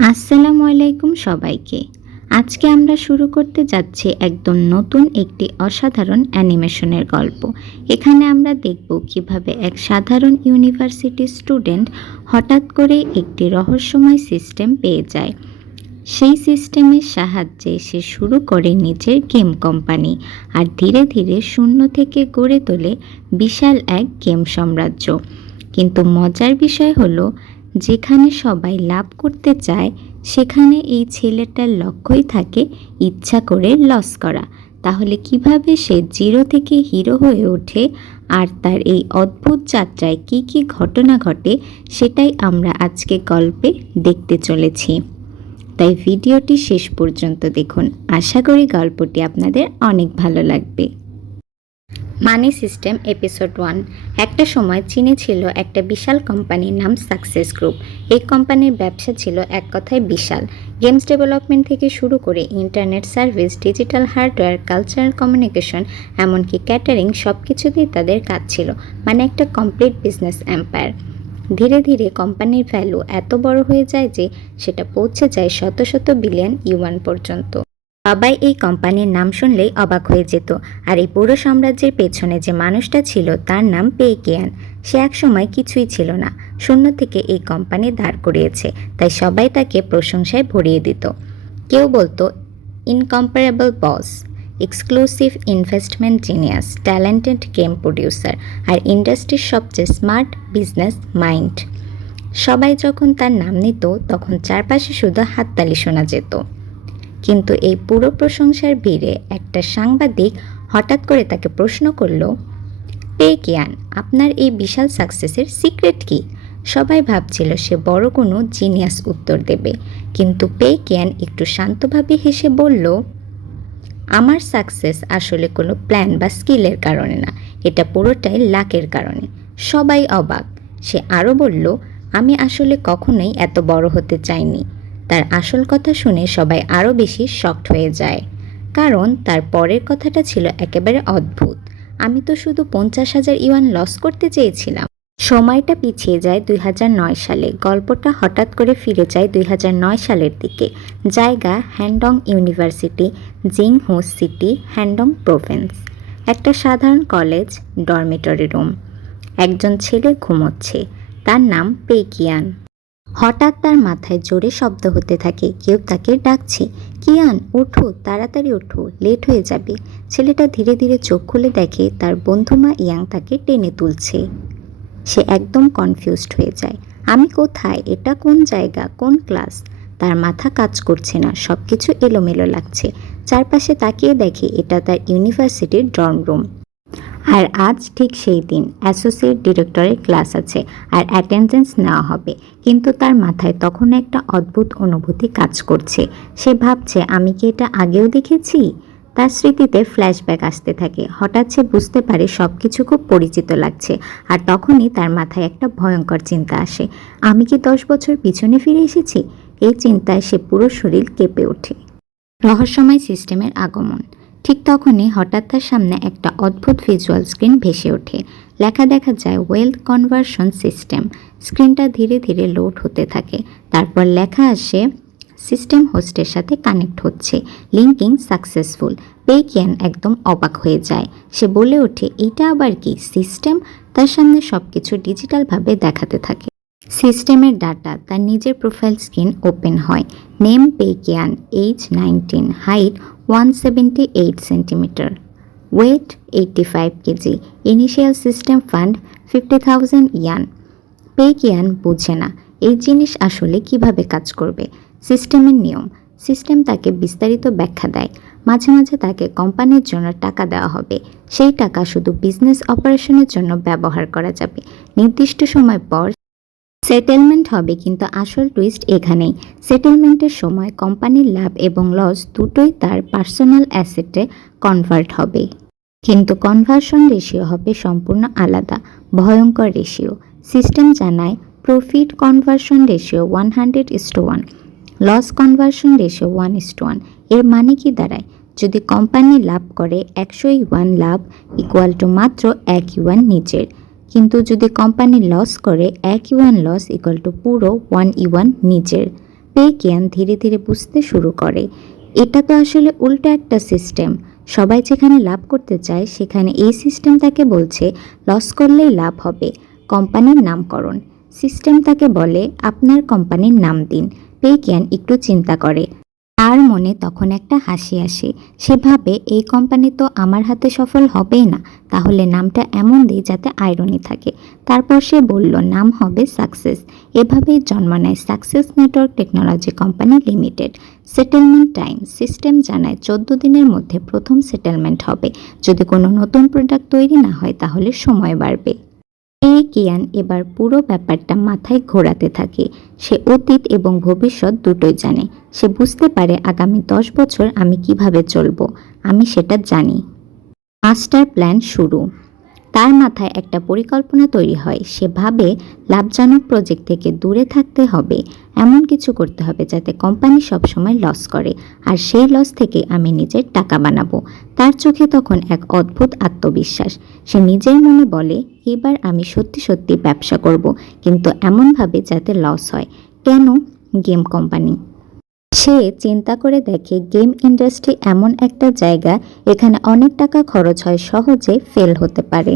আসসালামু আলাইকুম সবাইকে। আজকে আমরা শুরু করতে যাচ্ছি একদম নতুন একটি অসাধারণ অ্যানিমেশনের গল্প। এখানে আমরা দেখব কিভাবে এক সাধারণ ইউনিভার্সিটি স্টুডেন্ট হঠাৎ করে একটি রহস্যময় সিস্টেম পেয়ে যায়। সেই সিস্টেমের সাহায্যে সে শুরু করে নিজের গেম কোম্পানি আর ধীরে ধীরে শূন্য থেকে গড়ে তোলে বিশাল এক গেম সাম্রাজ্য। কিন্তু মজার বিষয় হলো, যেখানে সবাই লাভ করতে চায় সেখানে এই ছেলেটার লক্ষ্যই থাকে ইচ্ছা করে লস করা। তাহলে কিভাবে সে জিরো থেকে হিরো হয়ে ওঠে আর তার এই অদ্ভুত যাত্রায় কি কি ঘটনা ঘটে, সেটাই আমরা আজকে গল্পে দেখতে চলেছি। তাই ভিডিওটি শেষ পর্যন্ত দেখুন। আশা করি গল্পটি আপনাদের অনেক ভালো লাগবে। মানি সিস্টেম এপিসোড 1। একটা সময় চীনে ছিল একটা বিশাল কোম্পানির নাম সাকসেস গ্রুপ। এই কোম্পানির ব্যবসা ছিল এক কথায় বিশাল। গেমস ডেভেলপমেন্ট থেকে শুরু করে internet service, digital hardware, cultural communication, এমনকি ক্যাটারিং, সব কিছুতেই তাদের কাজ ছিল। মানে একটা কমপ্লিট বিজনেস এম্পায়ার। ধীরে ধীরে কোম্পানির ভ্যালু এত বড় হয়ে যায় যে সেটা পৌঁছে যায় শত শত বিলিয়ন ইউয়ান পর্যন্ত। সবাই এই কোম্পানির নাম শুনলেই অবাক হয়ে যেত। আর এই পুরো সাম্রাজ্যের পেছনে যে মানুষটা ছিল তার নাম পে কেয়ান। সে একসময় কিছুই ছিল না, শূন্য থেকে এই কোম্পানি দাঁড় করিয়েছে। তাই সবাই তাকে প্রশংসায় ভরিয়ে দিত। কেউ বলতো incomparable boss, exclusive investment genius, talented game producer আর ইন্ডাস্ট্রির সবচেয়ে স্মার্ট বিজনেস মাইন্ড। সবাই যখন তার নাম নিত তখন চারপাশে শুধু হাততালি শোনা যেত। কিন্তু এই পুরো প্রশংসার ভিড়ে একটা সাংবাদিক হঠাৎ করে তাকে প্রশ্ন করল, পে কেয়ান, আপনার এই বিশাল সাকসেসের সিক্রেট কি? সবাই ভাবছিল সে বড় কোনো জিনিয়াস উত্তর দেবে, কিন্তু পে কেয়ান একটু শান্তভাবে হেসে বলল, আমার সাকসেস আসলে কোনো প্ল্যান বা স্কিলের কারণে না, এটা পুরোটাই লাকের কারণে। সবাই অবাক। সে আরও বলল, আমি আসলে কখনোই এত বড় হতে চাইনি। তার আসল কথা শুনে সবাই আরও বেশি শকড হয়ে যায়, কারণ তার পরের কথাটা ছিল একেবারে অদ্ভুত। আমি তো শুধু 50,000 ইউয়ান লস করতে চেয়েছিলাম। সময়টা পিছিয়ে যায় 2009 সালে। গল্পটা হঠাৎ করে ফিরে যায় 2009 সালের দিকে। জায়গা হ্যান্ডং ইউনিভার্সিটি, জিংহু সিটি, হ্যান্ডং প্রভিন্স। একটা সাধারণ কলেজ, ডরমিটরি রুম। একজন ছেলে ঘুমোচ্ছে, তার নাম পে কিয়ান। হঠাৎ তার মাথায় জোরে শব্দ হতে থাকে, কেউ তাকে ডাকছে, কিয়ান ওঠো, তাড়াতাড়ি ওঠো, লেট হয়ে যাবে। ছেলেটা ধীরে ধীরে চোখ খুলে দেখে তার বন্ধু মা ইয়াং তাকে টেনে তুলছে। সে একদম কনফিউজড হয়ে যায়। আমি কোথায়? এটা কোন জায়গা, কোন ক্লাস? তার মাথা কাজ করছে না, সব কিছু এলোমেলো লাগছে। চারপাশে তাকিয়ে দেখে এটা তার ইউনিভার্সিটির ডর্ম রুম। আর আজ ঠিক সেই দিন অ্যাসোসিয়েট ডিরেক্টরের ক্লাস আছে আর অ্যাটেন্ডেন্স নেওয়া হবে। কিন্তু তার মাথায় তখন একটা অদ্ভুত অনুভূতি কাজ করছে। সে ভাবছে, আমি কি এটা আগেও দেখেছি? তার স্মৃতিতে ফ্ল্যাশব্যাক আসতে থাকে। হঠাৎ সে বুঝতে পারে সব কিছু খুব পরিচিত লাগছে। আর তখনই তার মাথায় একটা ভয়ঙ্কর চিন্তা আসে, আমি কি 10 বছর পিছনে ফিরে এসেছি? এই চিন্তায় সে পুরো শরীর কেঁপে ওঠে। রহস্যময় সিস্টেমের আগমন। ঠিক তখনই হঠাৎ তার সামনে একটা অদ্ভুত ভিজুয়াল স্ক্রিন ভেসে ওঠে। লেখা দেখা যায় ওয়েলথ কনভার্সন সিস্টেম। স্ক্রিনটা ধীরে ধীরে লোড হতে থাকে। তারপর লেখা আসে, সিস্টেম হোস্টের সাথে কানেক্ট হচ্ছে, লিঙ্কিং সাকসেসফুল। পে কিয়ান একদম অবাক হয়ে যায়। সে বলে ওঠে, এইটা আবার কি সিস্টেম? তার সামনে সব কিছু ডিজিটালভাবে দেখাতে থাকে। সিস্টেমের ডাটা। তার নিজের প্রোফাইল স্ক্রিন ওপেন হয়। Name Pei Qian, age 19, height 178 centimetre, weight 85 KG, initial system fund 50,000 yuan. Pei Qian বুঝে না এই জিনিস আসলে কিভাবে কাজ করবে। সিস্টেমের নিয়ম। সিস্টেম তাকে বিস্তারিত ব্যাখ্যা দেয়। মাঝে মাঝে তাকে কোম্পানির জন্য টাকা দেওয়া হবে। সেই টাকা শুধু বিজনেস অপারেশনের জন্য ব্যবহার করা যাবে। নির্দিষ্ট সময় পর সেটেলমেন্ট হবে। কিন্তু আসল টুইস্ট এখানেই। সেটেলমেন্টের সময় কোম্পানির লাভ এবং লস দুটোই তার পার্সোনাল অ্যাসেটে কনভার্ট হবে। কিন্তু কনভার্সন রেশিও হবে সম্পূর্ণ আলাদা, ভয়ঙ্কর রেশিও। সিস্টেম জানায় profit conversion ratio 100:1, loss conversion ratio 1:1। এর মানে কি দাঁড়ায়? যদি কোম্পানি লাভ করে 100 ইউয়ান, লাভ ইকুয়াল টু মাত্র 1 ইউয়ান নিজের। কিন্তু যদি কোম্পানি লস করে 1 ইউয়ান, লস ইকুয়াল টু পুরো 1 ইউয়ান নিজের। পে কিয়ান ধীরে ধীরে বুঝতে শুরু করে এটা তো আসলে উল্টো একটা সিস্টেম। সবাই যেখানে লাভ করতে চায় সেখানে এই সিস্টেম তাকে বলছে লস করলেই লাভ হবে। কোম্পানির নামকরণ সিস্টেম তাকে বলে আপনার কোম্পানির নাম দিন। পে কিয়ান একটু চিন্তা করে, তার মনে তখন একটা হাসি আসে। সে ভাবে এই কোম্পানি তো আমার হাতে সফল হবেই না, তাহলে নামটা এমন দিই যাতে আইরনি থাকে। তারপর সে বলল নাম হবে সাকসেস। এভাবেই জন্ম নেয় success network technology company limited. Settlement time system জানায় 14 দিনের মধ্যে প্রথম সেটেলমেন্ট হবে। যদি কোনো নতুন প্রোডাক্ট তৈরি না হয় তাহলে সময় বাড়বে। পে কিয়ান এবার পুরো ব্যাপারটা মাথায় ঘোরাতে থাকে। সে অতীত এবং ভবিষ্যৎ দুটোই জানে। সে বুঝতে পারে আগামী 10 বছর আমি কিভাবে চলবো, আমি সেটা জানি। মাস্টার প্ল্যান শুরু। তার মাথায় একটা পরিকল্পনা তৈরি হয়। সে ভাবে লাভজনক প্রজেক্ট থেকে দূরে থাকতে হবে, এমন কিছু করতে হবে যাতে কোম্পানি সবসময় লস করে, আর সেই লস থেকে আমি নিজের টাকা বানাবো। তার চোখে তখন এক অদ্ভুত আত্মবিশ্বাস। সে নিজের মনে বলে এবার আমি সত্যি সত্যি ব্যবসা করব, কিন্তু এমনভাবে যাতে লস হয়। কেন? Game company. সে চিন্তা করে দেখে গেম ইন্ডাস্ট্রি এমন একটা জায়গা, এখানে অনেক টাকা খরচ হয়, সহজে ফেল হতে পারে।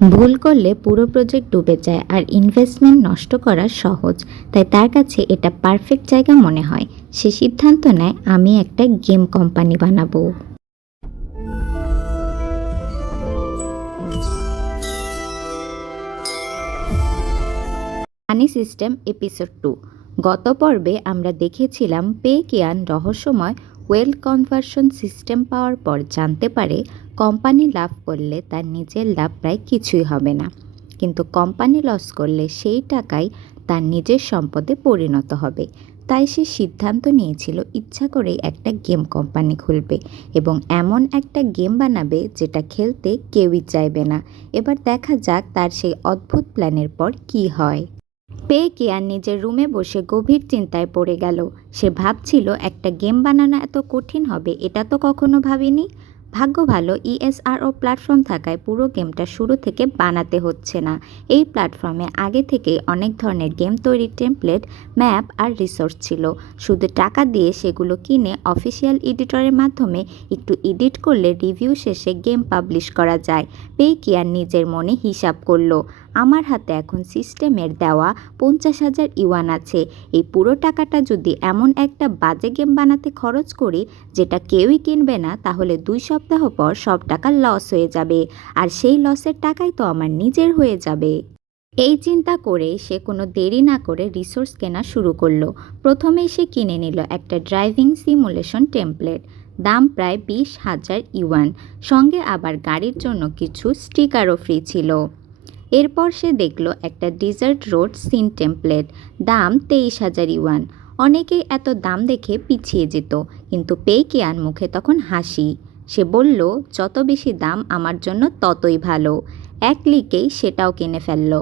ভুল করলে পুরো প্রজেক্ট ডুবে যায়, আর ইনভেস্টমেন্ট নষ্ট করা সহজ। তাই তার কাছে এটা পারফেক্ট জায়গা মনে হয়। সে সিদ্ধান্ত নেয় আমি একটা গেম কোম্পানি বানাবো। মানি সিস্টেম এপিসোড 2। গত পর্বে আমরা দেখেছিলাম পে কিয়ান রহস্যময় ওয়েলথ কনভার্সন সিস্টেম পাওয়ার পর জানতে পারে কোম্পানি লাভ করলে তার নিজের লাভ প্রায় কিছুই হবে না, কিন্তু কোম্পানি লস করলে সেই টাকাই তার নিজের সম্পদে পরিণত হবে। তাই সে সিদ্ধান্ত নিয়েছিল ইচ্ছা করেই একটা গেম কোম্পানি খুলবে এবং এমন একটা গেম বানাবে যেটা খেলতে কেউই চাইবে না। এবার দেখা যাক তার সেই অদ্ভুত প্ল্যানের পর কী হয়। পে কিয়ান নিজের রুমে বসে গভীর চিন্তায় পড়ে গেল। সে ভাবছিল একটা গেম বানানো এত কঠিন হবে এটা তো কখনো ভাবিনি। ভাগ্য ভালো ESRO প্ল্যাটফর্ম থাকায় পুরো গেমটা শুরু থেকে বানাতে হচ্ছে না। এই প্ল্যাটফর্মে আগে থেকেই অনেক ধরনের গেম তৈরির টেমপ্লেট, ম্যাপ আর রিসোর্স ছিল। শুধু টাকা দিয়ে সেগুলো কিনে অফিসিয়াল এডিটরের মাধ্যমে একটু এডিট করলে রিভিউ শেষে গেম পাবলিশ করা যায়। পে কিয়ান নিজের মনে হিসাব করলো, আমার হাতে এখন সিস্টেমের দেওয়া 50,000 ইউয়ান আছে। এই পুরো টাকাটা যদি এমন একটা বাজে গেম বানাতে খরচ করি যেটা কেউই কিনবে না, তাহলে 2 সপ্তাহ পর সব টাকা লস হয়ে যাবে, আর সেই লসের টাকাই তো আমার নিজের হয়ে যাবে। এই চিন্তা করে সে কোনো দেরি না করে রিসোর্স কেনা শুরু করলো। প্রথমেই সে কিনে নিল একটা ড্রাইভিং সিমুলেশন টেমপ্লেট, দাম প্রায় 20,000 ইউয়ান। সঙ্গে আবার গাড়ির জন্য কিছু স্টিকারও ফ্রি ছিল। এরপর সে দেখল একটা ডিজার্ট রোড সিন টেমপ্লেট, দাম 23,000 ইউয়ান। অনেকেই এত দাম দেখে পিছিয়ে যেত, কিন্তু পে কিয়ান মুখে তখন হাসি। সে বলল যত বেশি দাম আমার জন্য ততই ভালো। এক ক্লিকেই সেটাও কিনে ফেলল।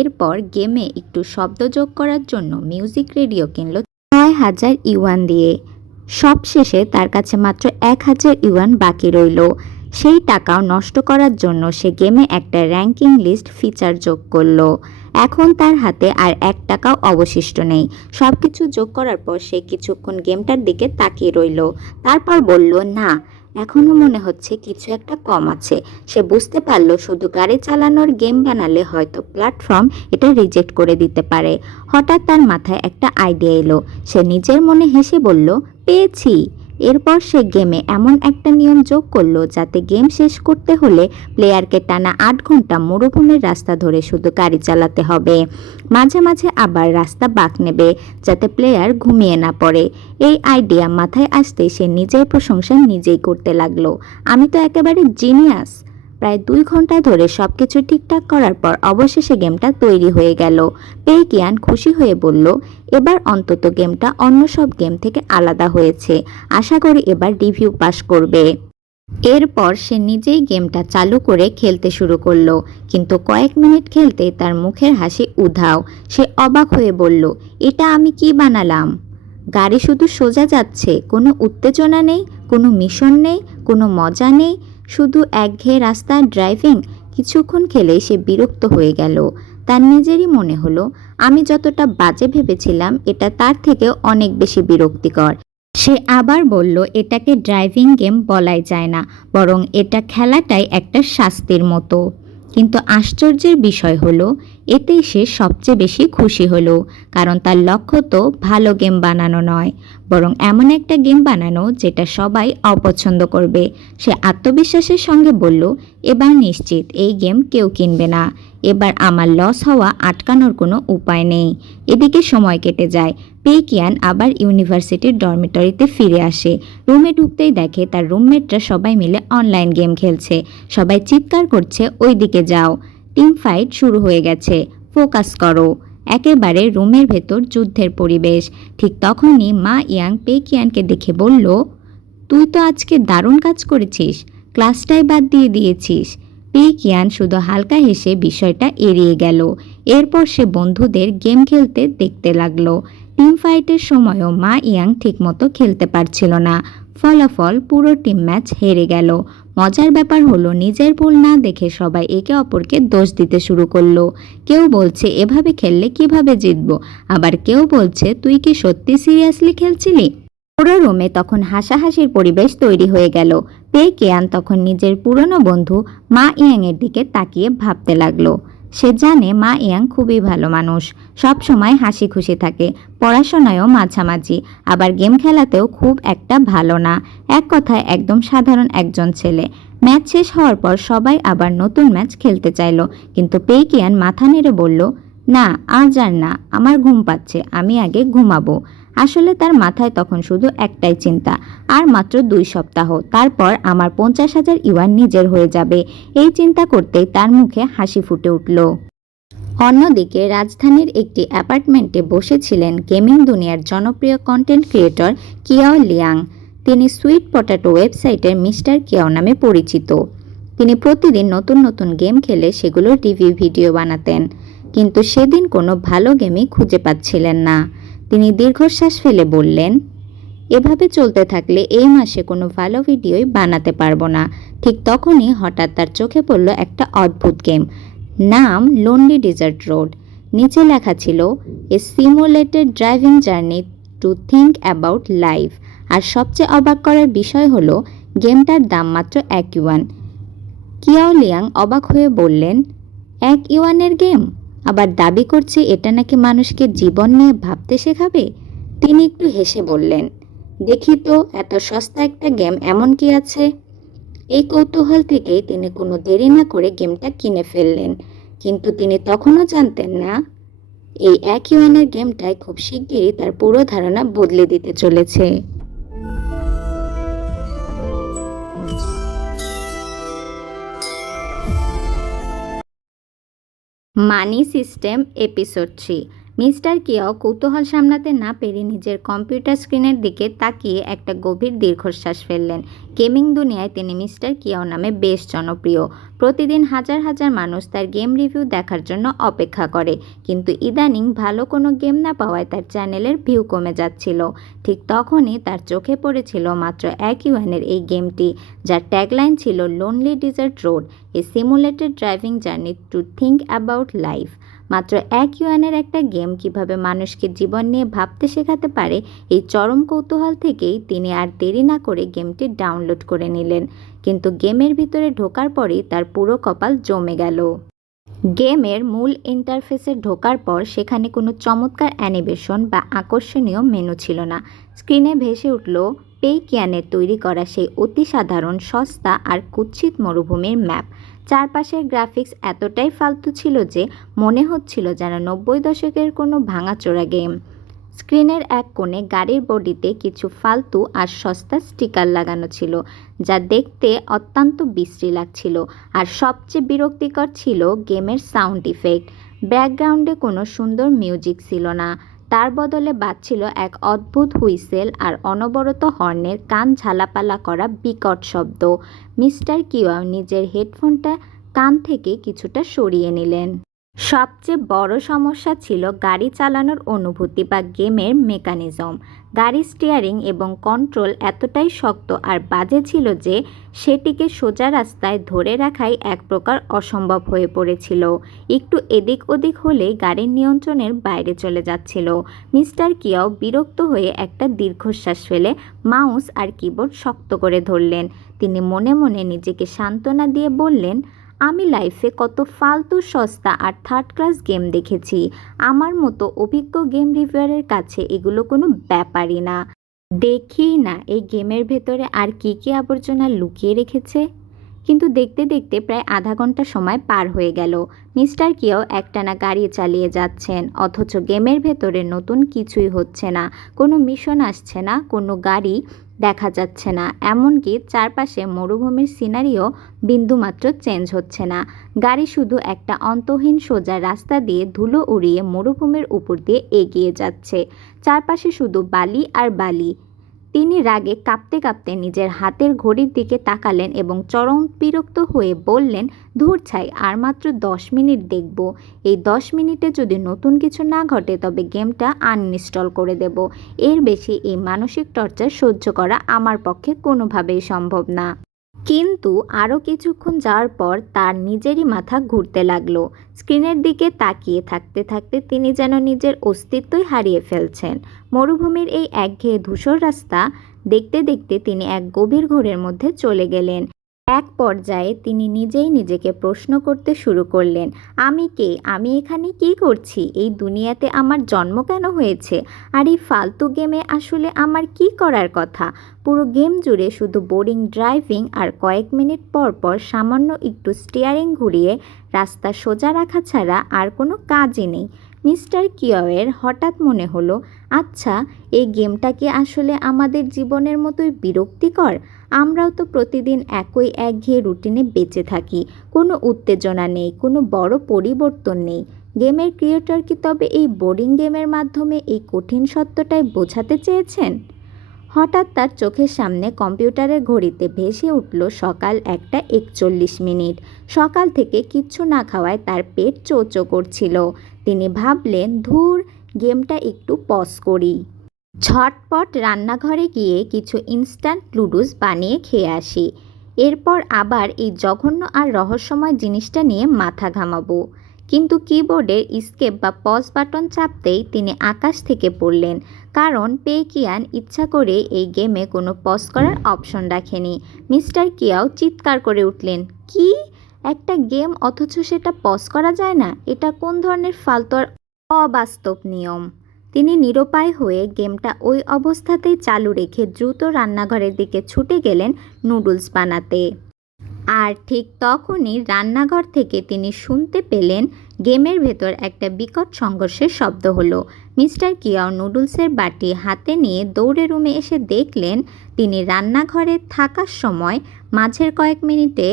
এরপর গেমে একটু শব্দ যোগ করার জন্য মিউজিক রেডিও কিনল 6,000 ইউয়ান দিয়ে। সবশেষে তার কাছে মাত্র 1,000 ইউয়ান বাকি রইল। সেই টাকাও নষ্ট করার জন্য সে গেমে একটা র্যাঙ্কিং লিস্ট ফিচার যোগ করলো। এখন তার হাতে আর 1 টাকাও অবশিষ্ট নেই। সব কিছু যোগ করার পর সে কিছুক্ষণ গেমটার দিকে তাকিয়ে রইল। তারপর বলল না, এখনও মনে হচ্ছে কিছু একটা কম আছে। সে বুঝতে পারল শুধু গাড়ি চালানোর গেম বানালে হয়তো প্ল্যাটফর্ম এটা রিজেক্ট করে দিতে পারে। হঠাৎ তার মাথায় একটা আইডিয়া এলো। সে নিজের মনে হেসে বলল পেয়েছি। এরপর সে গেমে এমন একটা নিয়ম যোগ করলো যাতে গেম শেষ করতে হলে প্লেয়ারকে টানা 8 ঘন্টা মরুভূমির রাস্তা ধরে শুধু গাড়ি চালাতে হবে। মাঝে মাঝে আবার রাস্তা বাঁক নেবে যাতে প্লেয়ার ঘুমিয়ে না পড়ে। এই আইডিয়া মাথায় আসতে সে নিজের প্রশংসা নিজেই করতে লাগলো, আমি তো একেবারে জিনিয়াস। প্রায় 2 ঘন্টা ধরে সবকিছু ঠিকঠাক করার পর অবশেষে গেমটা তৈরি হয়ে গেল। পে কিয়ান খুশি হয়ে বলল এবার অন্তত গেমটা অন্য সব গেম থেকে আলাদা হয়েছে, আশা করি এবার রিভিউ পাস করবে। এরপর সে নিজেই গেমটা চালু করে খেলতে শুরু করলো, কিন্তু কয়েক মিনিট খেলতে তার মুখের হাসি উধাও। সে অবাক হয়ে বলল এটা আমি কি বানালাম? গাড়ি শুধু সোজা যাচ্ছে, কোনো উত্তেজনা নেই, কোনো মিশন নেই, কোনো মজা নেই, শুধু একঘেয়ে রাস্তার ড্রাইভিং। কিছুক্ষণ খেলে সে বিরক্ত হয়ে গেল। তার নিজেরই মনে হলো আমি যতটা বাজে ভেবেছিলাম এটা তার থেকে অনেক বেশি বিরক্তিকর। সে আবার বলল এটাকে ড্রাইভিং গেম বলাই যায় না, বরং এটা খেলাটাই একটা শাস্তির মতো। কিন্তু আশ্চর্যের বিষয় হলো এতেই সে সবচেয়ে বেশি খুশি হলো, কারণ তার লক্ষ্য তো ভালো গেম বানানো নয়, বরং এমন একটা গেম বানানো যেটা সবাই অপছন্দ করবে। সে আত্মবিশ্বাসের সঙ্গে বলল, এবার নিশ্চিত এই গেম কেউ কিনবে না, এবার আমার লস হওয়া আটকানোর কোনো উপায় নেই। এদিকে সময় কেটে যায়। পেকিয়ান আবার ইউনিভার্সিটির ডরমিটরিতে ফিরে আসে। রুমে ঢুকতেই দেখে তার রুমমেটরা সবাই মিলে অনলাইন গেম খেলছে। সবাই চিৎকার করছে, ওই দিকে যাও, টিম ফাইট শুরু হয়ে গেছে, ফোকাস করো। একেবারে রুমের ভেতর যুদ্ধের পরিবেশ। ঠিক তখনই মা ইয়াং পেকিয়ানকে দেখে বলল, তুই তো আজকে দারুণ কাজ করেছিস, ক্লাসটাই বাদ দিয়ে দিয়েছিস। পেকিয়ান শুধু হালকা হেসে বিষয়টা এড়িয়ে গেল। এরপর সে বন্ধুদের গেম খেলতে দেখতে লাগলো। টিম ফাইটের সময়ও মা ইয়াং ঠিকমতো খেলতে পারছিল না। ফলাফল পুরো টিম ম্যাচ হেরে গেল। মজার ব্যাপার হলো নিজের ভুল না দেখে সবাই একে অপরকে দোষ দিতে শুরু করলো। কেউ বলছে এভাবে খেললে কিভাবে জিতবো, আবার কেউ বলছে তুই কি সত্যি সিরিয়াসলি খেলছিলি। পুরো রুমে তখন হাসাহাসির পরিবেশ তৈরি হয়ে গেল। পেকিয়ান তখন নিজের পুরনো বন্ধু মা ইয়াংয়ের দিকে তাকিয়ে ভাবতে লাগলো। সে জানে মা ইয়াং খুবই ভালো মানুষ, সব সময় হাসি খুশি থাকে, পড়াশোনায়ও মাঝামাঝি, আবার গেম খেলাতেও খুব একটা ভালো না। এক কথায় একদম সাধারণ একজন ছেলে। ম্যাচ শেষ হওয়ার পর সবাই আবার নতুন ম্যাচ খেলতে চাইলো, কিন্তু পেকিয়ান মাথা নেড়ে বলল, না আজ আর না, আমার ঘুম পাচ্ছে, আমি আগে ঘুমাবো। আসলে তার মাথায় তখন শুধু একটাই চিন্তা, আর মাত্র 2 সপ্তাহ, তারপর আমার 50,000 ইউয়ান নিজের হয়ে যাবে। এই চিন্তা করতেই তার মুখে হাসি ফুটে উঠল। অন্যদিকে রাজধানীর একটি অ্যাপার্টমেন্টে বসেছিলেন গেমিং দুনিয়ার জনপ্রিয় কন্টেন্ট ক্রিয়েটর কিয়াও লিয়াং। তিনি সুইট পটাটো ওয়েবসাইটের মিস্টার কিয়াও নামে পরিচিত। তিনি প্রতিদিন নতুন নতুন গেম খেলে সেগুলোর রিভিউ ভিডিও বানাতেন, কিন্তু সেদিন কোনো ভালো গেমই খুঁজে পাচ্ছিলেন না। তিনি দীর্ঘশ্বাস ফেলে বললেন, এভাবে চলতে থাকলে এই মাসে কোনো ভালো ভিডিওই বানাতে পারবো না। ঠিক তখনই হঠাৎ তার চোখে পড়ল একটা অদ্ভুত গেম, নাম লোনলি ডেজার্ট রোড। নিচে লেখা ছিল, a simulated driving journey to think about life. আর সবচেয়ে অবাক করার বিষয় হলো গেমটার দাম মাত্র 1 ইউয়ান। কিয়াও লিয়াং অবাক হয়ে বললেন, 1 ইউয়ানের গেম, আবার দাবি করছে এটা নাকি মানুষকে জীবন নিয়ে ভাবতে শেখাবে। তিনি একটু হেসে বললেন, দেখি তো এত সস্তা একটা গেম এমন কি আছে। এই কৌতূহল থেকেই তিনি কোনো দেরি না করে গেমটা কিনে ফেললেন। কিন্তু তিনি তখনও জানতেন না এই 1 ইউয়ানের গেমটাই খুব শিগগিরই তার পুরো ধারণা বদলে দিতে চলেছে। মানি সিস্টেম এপিসোড 3। মিস্টার কিয়াও কৌতূহল সামলাতে না পেরে নিজের কম্পিউটার স্ক্রিনের দিকে তাকিয়ে একটা গভীর দীর্ঘশ্বাস ফেললেন। গেমিং দুনিয়ায় তিনি মিস্টার কিয়াও নামে বেশ জনপ্রিয়। প্রতিদিন হাজার হাজার মানুষ তার গেম রিভিউ দেখার জন্য অপেক্ষা করে, কিন্তু ইদানিং ভালো কোনো গেম না পাওয়ায় তার চ্যানেলের ভিউ কমে যাচ্ছিল। ঠিক তখনই তার চোখে পড়েছিল মাত্র 1 ইউয়ানের এই গেমটি, যার ট্যাগলাইন ছিল lonely desert road, a simulated driving journey to think about life. মাত্র 1 ইউয়ানের একটা গেম কিভাবে মানুষকে জীবন নিয়ে ভাবতে শেখাতে পারে, এই চরম কৌতূহল থেকেই তিনি আর দেরি না করে গেমটি ডাউনলোড করে নিলেন। কিন্তু গেমের ভিতরে ঢোকার পরেই তার পুরো কপাল জমে গেল। গেমের মূল ইন্টারফেসে ঢোকার পর সেখানে কোনো চমৎকার অ্যানিমেশন বা আকর্ষণীয় মেনু ছিল না। স্ক্রিনে ভেসে উঠল পেইকিয়ানের তৈরি করা সেই অতি সাধারণ, সস্তা আর কুৎসিত মরুভূমির ম্যাপ। চারপাশের গ্রাফিক্স এতটাই ফালতু ছিল যে মনে হচ্ছিল যেন 90 দশকের কোনো ভাঙাচোরা গেম। স্ক্রিনের এক কোণে গাড়ির বডিতে কিছু ফালতু আর সস্তা স্টিকার লাগানো ছিল, যা দেখতে অত্যন্ত বিশ্রী লাগছিল। আর সবচেয়ে বিরক্তিকর ছিল গেমের সাউন্ড ইফেক্ট। ব্যাকগ্রাউন্ডে কোনো সুন্দর মিউজিক ছিল না, তার বদলে বাজছিল এক অদ্ভুত হুইসেল আর অনবরত হর্নের কান ঝালাপালা করা বিকট শব্দ। মিস্টার কিয়াও নিজের হেডফোনটা কান থেকে কিছুটা সরিয়ে নিলেন। সবচেয়ে বড় সমস্যা ছিল গাড়ি চালানোর অনুভূতি বা গেমের মেকানিজম। গাড়ির স্টিয়ারিং এবং কন্ট্রোল এতটাই শক্ত আর বাজে ছিল যে সেটিকে সোজা রাস্তায় ধরে রাখাই এক প্রকার অসম্ভব হয়ে পড়েছিল। একটু এদিক ওদিক হলেই গাড়ির নিয়ন্ত্রণের বাইরে চলে যাচ্ছিল। মিস্টার কিয়াও বিরক্ত হয়ে একটা দীর্ঘশ্বাস ফেলে মাউস আর কিবোর্ড শক্ত করে ধরলেন। তিনি মনে মনে নিজেকে সান্ত্বনা দিয়ে বললেন, আমি লাইফে কত ফালতু সস্তা আর থার্ড ক্লাস গেম দেখেছি, আমার মতো অভিজ্ঞ গেম রিভিউয়ারের কাছে এগুলো কোনো ব্যাপারই না। দেখি না এই গেমের ভেতরে আর কী কী আবর্জনা লুকিয়ে রেখেছে। কিন্তু দেখতে দেখতে প্রায় আধা ঘন্টা সময় পার হয়ে গেল। মিস্টার কিয়াও একটানা গাড়ি চালিয়ে যাচ্ছেন, অথচ গেমের ভেতরে নতুন কিছুই হচ্ছে না। কোনো মিশন আসছে না, কোনো গাড়ি দেখা যাচ্ছে না, এমনকি চারপাশে মরুভূমির সিনারিও বিন্দুমাত্র চেঞ্জ হচ্ছে না। গাড়ি শুধু একটা অন্তহীন সোজা রাস্তা দিয়ে ধুলো উড়িয়ে মরুভূমির উপর দিয়ে এগিয়ে যাচ্ছে। চারপাশে শুধু বালি আর বালি। তিনি রাগে কাঁপতে কাঁপতে নিজের হাতের ঘড়ির দিকে তাকালেন এবং চরম বিরক্ত হয়ে বললেন, ধুর ছাই, আর মাত্র 10 মিনিট দেখব। এই 10 মিনিটে যদি নতুন কিছু না ঘটে তবে গেমটা আনইনস্টল করে দেব। এর বেশি এই মানসিক টর্চার সহ্য করা আমার পক্ষে কোনোভাবেই সম্ভব না। কিন্তু আরও কিছুক্ষণ যাওয়ার পর তার নিজেরই মাথা ঘুরতে লাগলো। স্ক্রিনের দিকে তাকিয়ে থাকতে থাকতে তিনি যেন নিজের অস্তিত্বই হারিয়ে ফেলছেন। মরুভূমির এই একঘেয়ে ধূসর রাস্তা দেখতে দেখতে তিনি এক গভীর ঘোরের মধ্যে চলে গেলেন। এক পর্যায়ে তিনি নিজেই নিজেকে প্রশ্ন করতে শুরু করলেন, আমি কে? আমি এখানে কি করছি? এই দুনিয়াতে আমার জন্ম কেন হয়েছে? আর এই ফালতু গেমে আসলে আমার কি করার কথা? পুরো গেম জুড়ে শুধু বোরিং ড্রাইভিং আর কয়েক মিনিট পর পর সামান্য একটু স্টিয়ারিং ঘুরিয়ে রাস্তা সোজা রাখা ছাড়া আর কোনো কাজই নেই। মিস্টার কিয়াওয়ের হঠাৎ মনে হলো, আচ্ছা, এই গেমটা কি আসলে আমাদের জীবনের মতোই বিরক্তিকর? আমরাও তো প্রতিদিন একই একঘেয়ে রুটিনে বেঁচে থাকি, কোনো উত্তেজনা নেই, কোনো বড় পরিবর্তন নেই। গেমের ক্রিয়েটর কি তবে এই বোরিং গেমের মাধ্যমে এই কঠিন সত্যটাই বোঝাতে চেয়েছেন? হঠাৎ তার চোখের সামনে কম্পিউটারের ঘড়িতে ভেসে উঠল সকাল 1:41। সকাল থেকে কিচ্ছু না খাওয়ায় তার পেট চোচো করছিল। তিনি ভাবলেন, ধুর, গেমটা একটু পজ করি। ঝটপট রান্নাঘরে গিয়ে কিছু ইনস্ট্যান্ট নুডলস বানিয়ে খেয়ে আসি। এরপর আবার এই জঘন্য আর রহস্যময় জিনিসটা নিয়ে মাথা ঘামাবো। কিন্তু কিবোর্ডের স্কেপ বা পজ বাটন চাপতেই তিনি আকাশ থেকে পড়লেন, কারণ পেকিয়ান ইচ্ছা করে এই গেমে কোনো পজ করার অপশন রাখেনি। মিস্টার কিয়াও চিৎকার করে উঠলেন, কি? একটা গেম অথচ সেটা পজ করা যায় না? এটা কোন ধরনের ফালতু আর অবাস্তব নিয়ম? তিনি নিরুপায় হয়ে গেমটা ওই অবস্থাতেই চালু রেখে দ্রুত রান্নাঘরের দিকে ছুটে গেলেন নুডলস বানাতে। আর ঠিক তখনই রান্নাঘর থেকে তিনি শুনতে পেলেন গেমের ভেতর একটা বিকট সংঘর্ষের শব্দ হলো। মিস্টার কিয়াও নুডলসের বাটি হাতে নিয়ে দৌড়ে রুমে এসে দেখলেন তিনি রান্নাঘরে থাকার সময় মাঝের কয়েক মিনিটে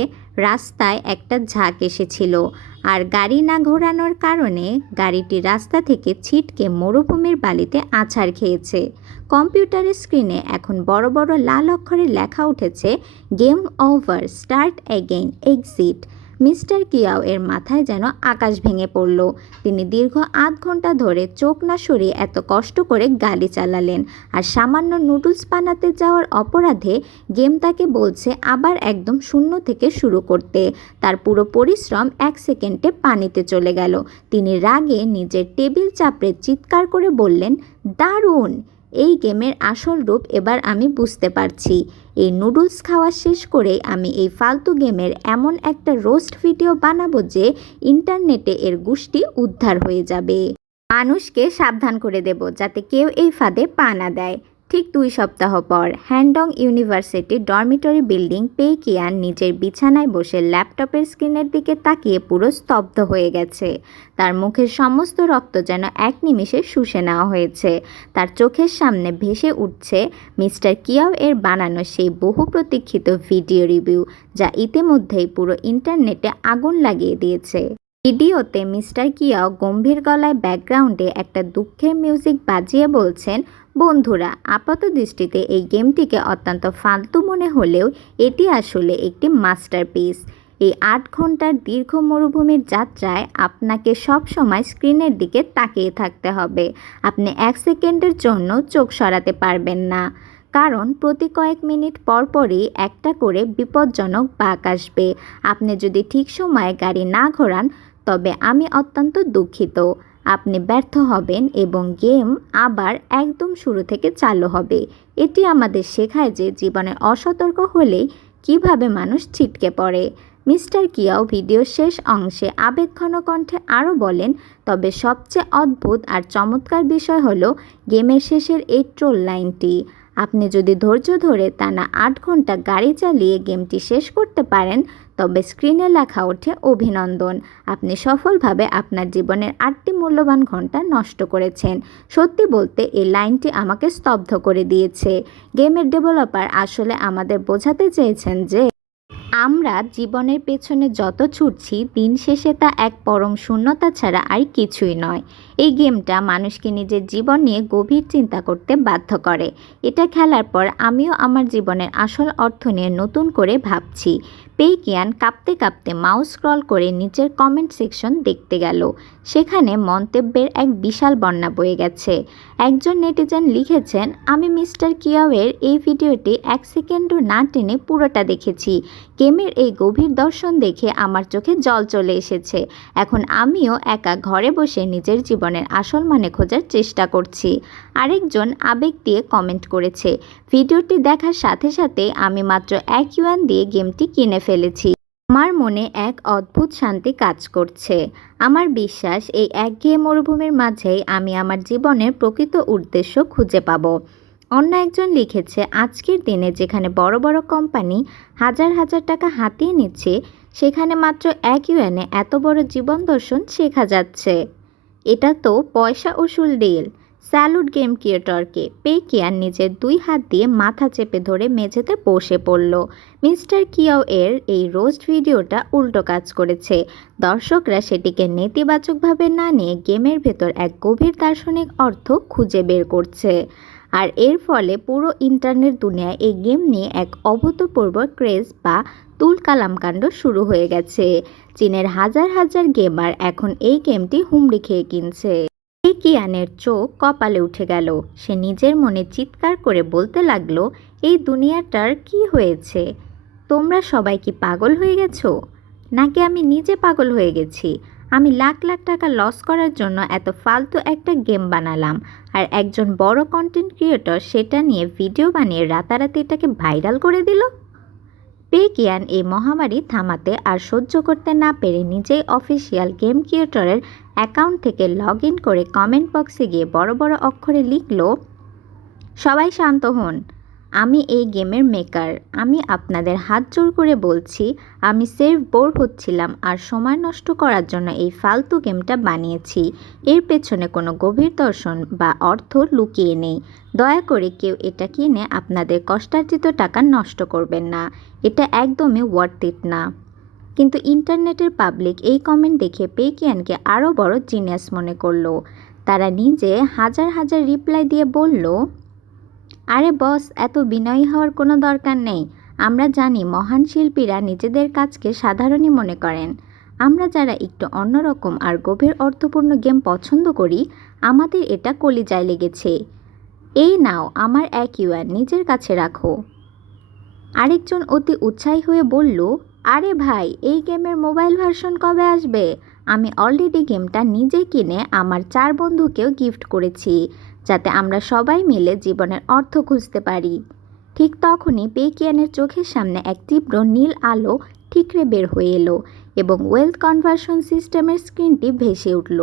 রাস্তায় একটা ঝাঁক এসেছিল, আর গাড়ি না ঘোরানোর কারণে গাড়িটি রাস্তা থেকে ছিটকে মরুভূমির বালিতে আছাড় খেয়েছে। কম্পিউটারের স্ক্রিনে এখন বড় বড় লাল অক্ষরে লেখা উঠেছে, game over, start again, exit. Mister Qiao এর মাথায় যেন আকাশ ভেঙে পড়ল। তিনি দীর্ঘ আধ ঘন্টা ধরে চোখ না সরিয়ে এত কষ্ট করে গাড়ি চালালেন, আর সামান্য নুডলস বানাতে যাওয়ার অপরাধে গেম তাকে বলছে আবার একদম শূন্য থেকে শুরু করতে। তার পুরো পরিশ্রম 1 সেকেন্ডে পানিতে চলে গেল। তিনি রাগে নিজের টেবিল চাপড়ে চিৎকার করে বললেন, দারুণ! এই গেমের আসল রূপ এবার আমি বুঝতে পারছি। এই নুডলস খাওয়া শেষ করে আমি এই ফালতু গেমের এমন একটা রোস্ট ভিডিও বানাবো যে ইন্টারনেটে এর গুষ্টি উদ্ধার হয়ে যাবে। মানুষকে সাবধান করে দেব যাতে কেউ এই ফাঁদে পা না দেয়। ঠিক 2 সপ্তাহ পর হ্যান্ডং ইউনিভার্সিটি ডরমিটরি বিল্ডিং পেকিয়ান নিজের বিছানায় বসে ল্যাপটপের স্ক্রিনের দিকে তাকিয়ে পুরো স্তব্ধ হয়ে গেছে। তার মুখের সমস্ত রক্ত যেন এক নিমিষে শুষে নেওয়া হয়েছে। তার চোখের সামনে ভেসে উঠছে মিস্টার কিয়াও এর বানানো সেই বহু প্রতীক্ষিত ভিডিও রিভিউ, যা ইতিমধ্যেই পুরো ইন্টারনেটে আগুন লাগিয়ে দিয়েছে। ভিডিওতে মিস্টার কিয়াও গম্ভীর গলায় ব্যাকগ্রাউন্ডে একটা দুঃখের মিউজিক বাজিয়ে বলছেন, বন্ধুরা, আপাত দৃষ্টিতে এই গেমটিকে অত্যন্ত ফালতু মনে হলেও এটি আসলে একটি মাস্টারপিস। এই ৮ ঘন্টার দীর্ঘ মরুভূমির যাত্রায় আপনাকে সব সময় স্ক্রিনের দিকে তাকিয়ে থাকতে হবে। আপনি ১ সেকেন্ডের জন্য চোখ সরাতে পারবেন না, কারণ প্রতি কয়েক মিনিট পরপরই একটা করে বিপজ্জনক বাঁক আসবে। আপনি যদি ঠিক সময়ে গাড়ি না ঘোরান তবে আমি অত্যন্ত দুঃখিত। আপনি ব্যর্থ হবেন এবং গেম আবার একদম শুরু থেকে চালু হবে। এটি আমাদের শেখায় যে জীবনে অসতর্ক হলেই কিভাবে মানুষ ছিটকে পড়ে। মিস্টার কিয়াও ভিডিওর শেষ অংশে আবেগঘন কণ্ঠে আরও বলেন, তবে সবচেয়ে অদ্ভুত আর চমৎকার বিষয় হলো গেমের শেষের এই ট্রোল লাইনটি। আপনি যদি ধৈর্য ধরে টানা ৮ ঘন্টা গাড়ি চালিয়ে গেমটি শেষ করতে পারেন তবে স্ক্রিনে লেখা ওঠে অভিনন্দন, আপনি সফলভাবে আপনার জীবনের ৮টি মূল্যবান ঘন্টা নষ্ট করেছেন। সত্যি বলতে এই লাইনটি আমাকে স্তব্ধ করে দিয়েছে। গেমের ডেভেলপার আসলে আমাদের বোঝাতে চেয়েছেন যে আমরা জীবনের পেছনে যত ছুটছি দিন শেষে তা এক পরম শূন্যতা ছাড়া আর কিছুই নয়। এই গেমটা মানুষকে নিজের জীবন নিয়ে গভীর চিন্তা করতে বাধ্য করে। এটা খেলার পর আমিও আমার জীবনের আসল অর্থ নিয়ে নতুন করে ভাবছি। পেইকিয়ান কাঁপতে কাঁপতে মাউস স্ক্রল করে নিচের কমেন্ট সেকশন দেখতে গেল। সেখানে মন্তব্যের এক বিশাল বন্যা বয়ে গেছে। একজন নেটিজেন লিখেছেন, আমি মিস্টার কিয়াওয়ের এই ভিডিওটি ১ সেকেন্ডও না টেনে পুরোটা দেখেছি। গেমের এই গভীর দর্শন দেখে আমার চোখে জল চলে এসেছে। এখন আমিও একা ঘরে বসে নিজের জীবনের আসল মানে খোঁজার চেষ্টা করছি। আরেকজন আবেগ দিয়ে কমেন্ট করেছে, ভিডিওটি দেখার সাথে সাথে আমি মাত্র ১ ইউয়ান দিয়ে গেমটি কিনে ফেলেছি। আমার মনে এক অদ্ভুত শান্তি কাজ করছে। আমার বিশ্বাস এই একঘেয়ে মরুভূমির মাঝেই আমি আমার জীবনের প্রকৃত উদ্দেশ্য খুঁজে পাব। অন্য একজন লিখেছে, আজকের দিনে যেখানে বড় বড় কোম্পানি হাজার হাজার টাকা হাতিয়ে নিচ্ছে সেখানে মাত্র ১ ইউয়ানে এত বড় জীবন দর্শন শেখা যাচ্ছে। এটা তো পয়সা উসুল ডিল। স্যালুট গেম ক্রিয়েটরকে। পেইকিয়ান নিজের ২ হাত দিয়ে মাথা চেপে ধরে মেঝেতে বসে পড়ল। মিস্টার কিয়াও এর এই রোস্ট ভিডিওটা উল্টো কাজ করেছে। দর্শকরা সেটিকে নেতিবাচকভাবে না নিয়ে গেমের ভেতর এক গভীর দার্শনিক অর্থ খুঁজে বের করছে। আর এর ফলে পুরো ইন্টারনেট দুনিয়ায় এই গেম নিয়ে এক অভূতপূর্ব ক্রেজ বা তুলকালাম কাণ্ড শুরু হয়ে গেছে। চীনের হাজার হাজার গেমার এখন এই গেমটি হুমড়ি খেয়ে কিনছে। পেইকিয়ানের চোখ কপালে উঠে গেল। সে নিজের মনে চিৎকার করে বলতে লাগলো, এই দুনিয়াটার কি হয়েছে? তোমরা সবাই কি পাগল হয়ে গেছো? নাকি আমি নিজে পাগল হয়ে গেছি? আমি লাখ লাখ টাকা লস করার জন্য এত ফালতু একটা গেম বানালাম, আর একজন বড় কন্টেন্ট ক্রিয়েটর সেটা নিয়ে ভিডিও বানিয়ে রাতারাতি এটাকে ভাইরাল করে দিল। পেইকিয়ান এই মহামারী থামাতে আর সহ্য করতে না পেরে নিজেই অফিসিয়াল গেম ক্রিয়েটরের অ্যাকাউন্ট থেকে লগ ইন করে কমেন্ট বক্সে গিয়ে বড় বড় অক্ষরে লিখল, সবাই শান্ত হন, আমি এই গেমের মেকার। আমি আপনাদের হাত জোর করে বলছি, আমি সেলফ বোর হচ্ছিলাম আর সময় নষ্ট করার জন্য এই ফালতু গেমটা বানিয়েছি। এর পেছনে কোনো গভীর দর্শন বা অর্থ লুকিয়ে নেই। দয়া করে কেউ এটা কিনে আপনাদের কষ্টার্জিত টাকা নষ্ট করবেন না। এটা একদমই ওয়ার্থ ইট না। কিন্তু ইন্টারনেটের পাবলিক এই কমেন্ট দেখে পেইকিয়ানকে আরও বড় জিনিয়াস মনে করলো। তারা নিজে হাজার হাজার রিপ্লাই দিয়ে বলল, আরে বস, এত বিনয়ী হওয়ার কোনো দরকার নেই। আমরা জানি মহান শিল্পীরা নিজেদের কাজকে সাধারণই মনে করেন। আমরা যারা একটু অন্যরকম আর গভীর অর্থপূর্ণ গেম পছন্দ করি, আমাদের এটা কলিজায় লেগেছে। এই নাও আমার ১ ইউয়ান, নিজের কাছে রাখো। আরেকজন অতি উৎসাহী হয়ে বলল, আরে ভাই, এই গেমের মোবাইল ভার্সন কবে আসবে? আমি অলরেডি গেমটা নিজে কিনে আমার ৪ বন্ধুকেও গিফট করেছি, যাতে আমরা সবাই মিলে জীবনের অর্থ খুঁজতে পারি। ঠিক তখনই পেইকিয়ানের চোখের সামনে এক তীব্র নীল আলো ঠিকরে বের হয়ে এলো এবং ওয়েলথ কনভার্সন সিস্টেমের স্ক্রিনটি ভেসে উঠল।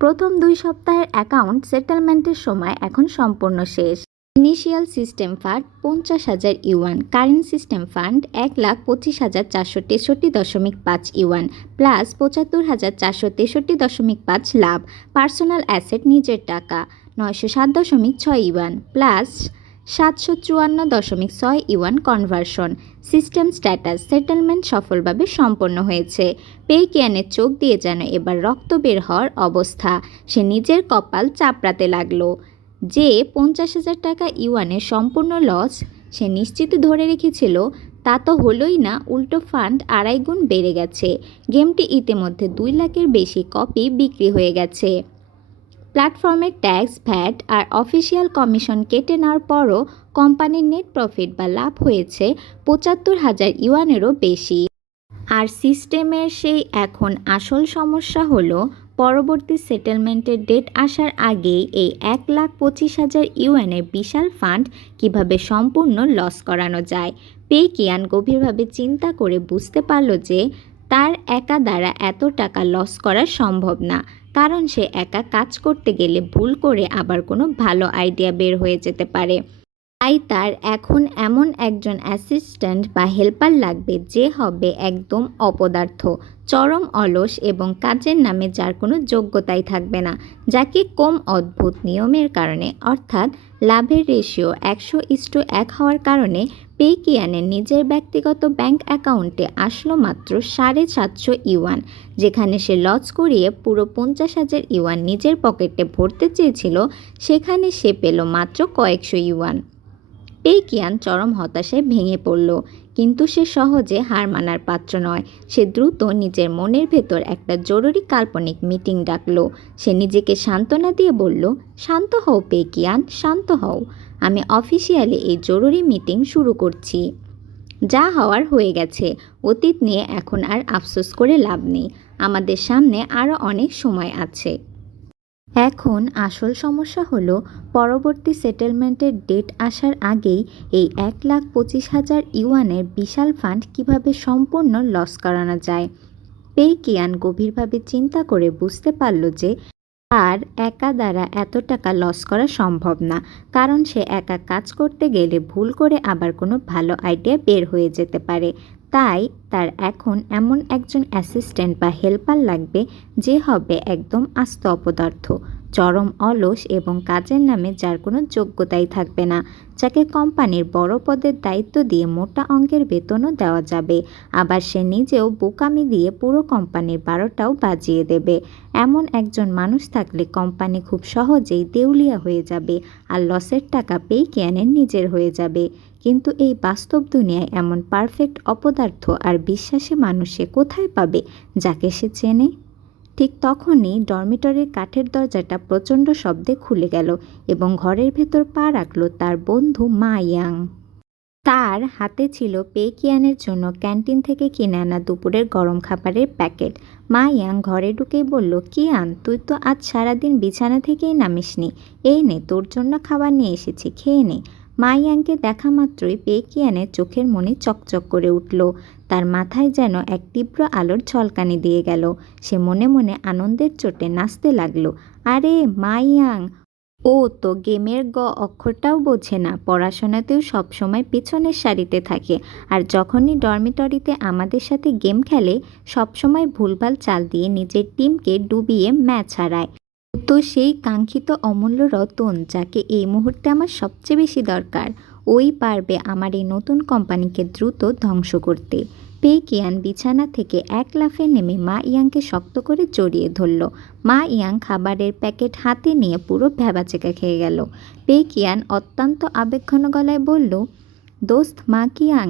প্রথম ২ সপ্তাহের অ্যাকাউন্ট সেটেলমেন্টের সময় এখন সম্পূর্ণ শেষ। Initial system fund ৫০,০০০ yuan, current system fund ১,২৫,৪৬৩.৫ yuan, plus ৭৫,৪৬৩.৫ লাভ। পার্সোনাল অ্যাসেট নিজের টাকা ৯০৭.৬ yuan, plus ৭৫৪.৬ yuan conversion. System status, settlement সফলভাবে সম্পন্ন হয়েছে। পেইকিয়ানের চোখ দিয়ে যেন এবার রক্ত বের হওয়ার অবস্থা। সে নিজের কপাল চাপড়াতে লাগলো। যে ৫০,০০০ টাকা ইউয়ানের সম্পূর্ণ লস সে নিশ্চিত ধরে রেখেছিল, তা তো হলোই না, উল্টো ফান্ড 2.5 গুণ বেড়ে গেছে। গেমটি ইতিমধ্যে 2 লাখের বেশি কপি বিক্রি হয়ে গেছে। প্ল্যাটফর্মের ট্যাক্স, ভ্যাট আর অফিসিয়াল কমিশন কেটে নেওয়ার পরও কোম্পানির নেট প্রফিট বা লাভ হয়েছে 75,000 ইউয়ানেরও বেশি। আর সিস্টেমের সেই এখন আসল সমস্যা হলো পরবর্তী সেটেলমেন্টের ডেট আসার আগেই এই 1,25,000 ইউয়ানের বিশাল ফান্ড কিভাবে সম্পূর্ণ লস করানো যায়। পে কিয়ান গভীরভাবে চিন্তা করে বুঝতে পারল যে তার একা দ্বারা এত টাকা লস করা সম্ভব না, কারণ সে একা কাজ করতে গেলে ভুল করে আবার কোনো ভালো আইডিয়া বের হয়ে যেতে পারে। তাই তার এখন এমন একজন অ্যাসিস্ট্যান্ট বা হেল্পার লাগবে যে হবে একদম অপদার্থ, চরম অলস এবং কাজের নামে যার কোনো যোগ্যতাই থাকবে না, যাকে কম অদ্ভুত নিয়মের কারণে অর্থাৎ লাভের রেশিও 100:1 হওয়ার কারণে পে কিয়ানের নিজের ব্যক্তিগত ব্যাংক অ্যাকাউন্টে আসলো মাত্র 750 ইউয়ান। যেখানে সে লস করিয়ে পুরো 50,000 ইউয়ান নিজের পকেটে ভরতে চেয়েছিল, সেখানে সে পেল মাত্র কয়েকশো ইউয়ান। পে কিয়ান চরম হতাশায় ভেঙে পড়ল, কিন্তু সে সহজে হার মানার পাত্র নয়। সে দ্রুত নিজের মনের ভেতর একটা জরুরি কাল্পনিক মিটিং ডাকলো। সে নিজেকে সান্ত্বনা দিয়ে বলল, শান্ত হও পে কিয়ান, শান্ত হও। আমি অফিসিয়ালি এই জরুরি মিটিং শুরু করছি। যা হওয়ার হয়ে গেছে, অতীত নিয়ে এখন আর আফসোস করে লাভ নেই। আমাদের সামনে আরও অনেক সময় আছে। এখন আসল সমস্যা হলো পরবর্তী সেটেলমেন্টের ডেট আসার আগেই এই 1,25,000 ইউয়ানের বিশাল ফান্ড কিভাবে সম্পূর্ণ লস করানো যায়। পে কিয়ান গভীরভাবে চিন্তা করে বুঝতে পারল যে আর একা দ্বারা এত টাকা লস করা সম্ভব না, কারণ সে একা কাজ করতে গেলে ভুল করে আবার কোনো ভালো আইডিয়া বের হয়ে যেতে পারে। তাই তার এখন এমন একজন অ্যাসিস্ট্যান্ট বা হেল্পার লাগবে যে হবে একদম আস্ত অপদার্থ, চরম অলস এবং কাজের নামে যার কোনো যোগ্যতাই থাকবে না, যাকে কোম্পানির বড় পদের দায়িত্ব দিয়ে মোটা অঙ্কের বেতনও দেওয়া যাবে, আবার সে নিজেও বোকামি দিয়ে পুরো কোম্পানির 12টাও বাজিয়ে দেবে। এমন একজন মানুষ থাকলে কোম্পানি খুব সহজেই দেউলিয়া হয়ে যাবে আর লসের টাকা পে কিয়ানের নিজের হয়ে যাবে। কিন্তু এই বাস্তব দুনিয়ায় এমন পারফেক্ট অপদার্থ আর বিশ্বাসী মানুষ সে কোথায় পাবে, যাকে সে চেনে? ঠিক তখনই ডরমিটরির কাঠের দরজাটা প্রচণ্ড শব্দে খুলে গেল এবং ঘরের ভেতর পা রাখল তার বন্ধু মা ইয়াং। তার হাতে ছিল পে কিয়ানের জন্য ক্যান্টিন থেকে কিনে আনা দুপুরের গরম খাবারের প্যাকেট। মা ইয়াং ঘরে ঢুকেই বলল, কিয়ান, তুই তো আজ সারাদিন বিছানা থেকেই নামিসনি। এই নে, তোর জন্য খাবার নিয়ে এসেছি, খেয়ে নে। মা ইয়াংকে দেখা মাত্রই পে কিয়ানের চোখের মণি চকচক করে উঠল। তার মাথায় যেন এক তীব্র আলোর ঝলকানি দিয়ে গেল। সে মনে মনে আনন্দের চোটে নাচতে লাগলো। আরে মা ইয়াং, ও তো গেমের অক্ষরটাও বোঝে না, পড়াশোনাতেও সবসময় পিছনের সারিতে থাকে, আর যখনই ডরমিটরিতে আমাদের সাথে গেম খেলে সবসময় ভুলভাল চাল দিয়ে নিজের টিমকে ডুবিয়ে ম্যাচ হারায়। তো সেই কাঙ্ক্ষিত অমূল্য রতন, যাকে এই মুহূর্তে আমার সবচেয়ে বেশি দরকার, ওই পারবে আমার এই নতুন কোম্পানিকে দ্রুত ধ্বংস করতে। পে কিয়ান বিছানা থেকে এক লাফে নেমে মা ইয়াংকে শক্ত করে জড়িয়ে ধরল। মা ইয়াং খাবারের প্যাকেট হাতে নিয়ে পুরো ভ্যাবাচেকা খেয়ে গেল। পে কিয়ান অত্যন্ত আবেগঘন গলায় বলল, দোস্ত মা কিয়াং,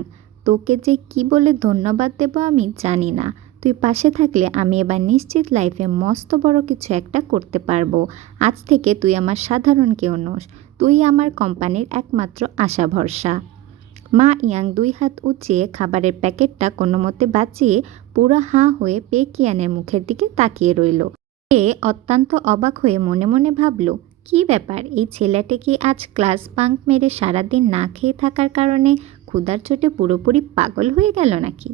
তোকে যে কি বলে ধন্যবাদ দেব আমি জানি না। তুই পাশে থাকলে আমি এবার নিশ্চিত লাইফে মস্ত বড় কিছু একটা করতে পারবো। আজ থেকে তুই আমার সাধারণ কেউ নোস, তুই আমার কোম্পানির একমাত্র আশা ভরসা। মা ইয়াং 2 হাত উঁচিয়ে খাবারের প্যাকেটটা কোনো মতে বাঁচিয়ে পুরো হাঁ হয়ে পে কিয়ানের মুখের দিকে তাকিয়ে রইল। সে অত্যন্ত অবাক হয়ে মনে মনে ভাবল, কি ব্যাপার, এই ছেলেটা কি আজ ক্লাস বাঙ্ক মেরে সারাদিন না খেয়ে থাকার কারণে ক্ষুধার চোটে পুরোপুরি পাগল হয়ে গেল নাকি?